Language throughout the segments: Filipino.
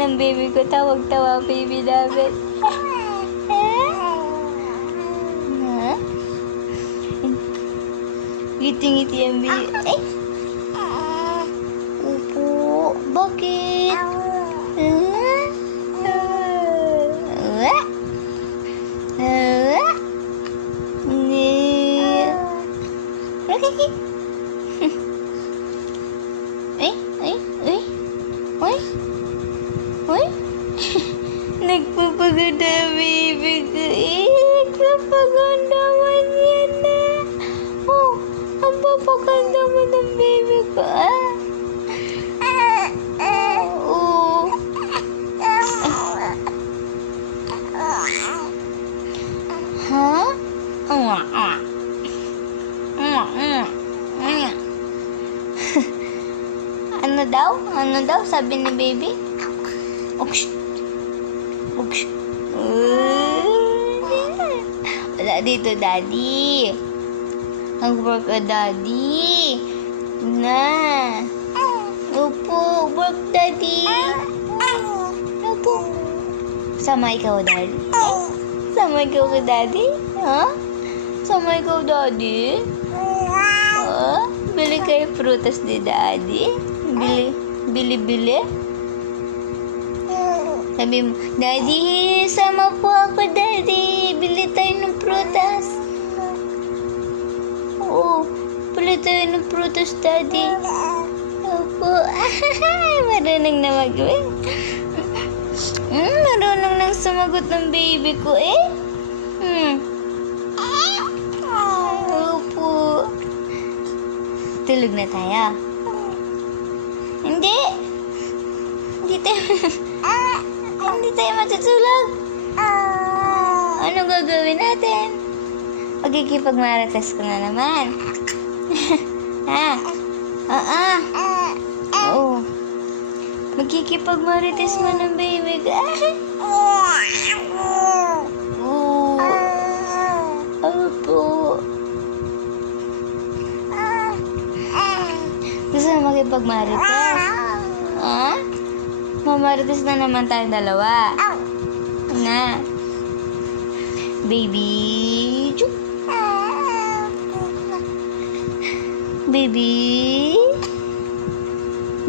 ng baby ko. Tawag-tawa, baby namin. Ha? Ngiti-ngiti ang baby. Ay! Upo. Bakit? Nagpapaganda ang baby ko. Nagpapaganda man yan na. Oh, ang papaganda mo ng baby ko. Oh. Ha? Ano daw? Ano daw? Sabi ni baby? Oksh. Oksh. Wala dito, daddy. Mag-work ka, daddy. Na. Upo. Work, daddy. Upo. Sama ikaw, daddy. Sama ikaw ka, daddy? Ha? Sama ikaw, daddy? Ha? Bili kayo prutas ni daddy? Bili. Sabi mo, daddy, sama po ako, daddy. Bili tayo ng prutas. Oo, bili tayo ng prutas, daddy. Opo. Marunong na mag-win. Marunong nang sumagot ng baby ko, eh. Opo. Tulog na tayo. Hindi. Hindi tayo matutulog. Ano gagawin natin? Magkikipagmarites ko na naman. Oo. Magkikipagmarites mo ng baby ko. Oo. Opo. Gusto mo makipagmarites? Ha? Mamarites na naman tayong dalawa. Na. Baby. Baby.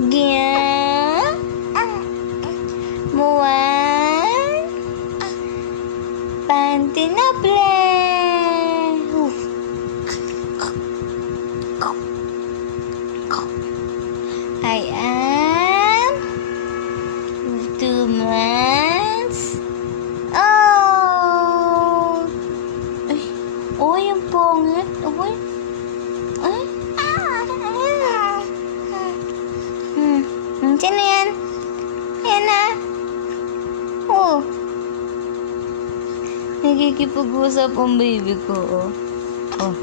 Gia. Muan. Pantinaple. I am 2 months old. Ay, uy, ang pangit. Uy. Ay. Sino yan? Yan na. Oh. Nagkikipag-usap ang baby ko. Oh.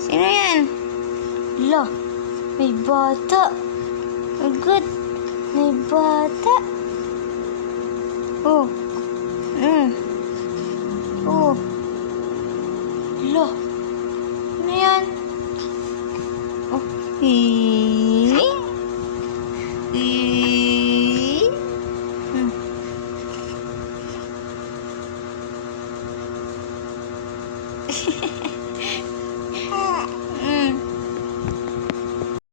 Sino yan? Lo. May bata. Good. May bata. Oh. Oh. Lo. Ano yan? Oh.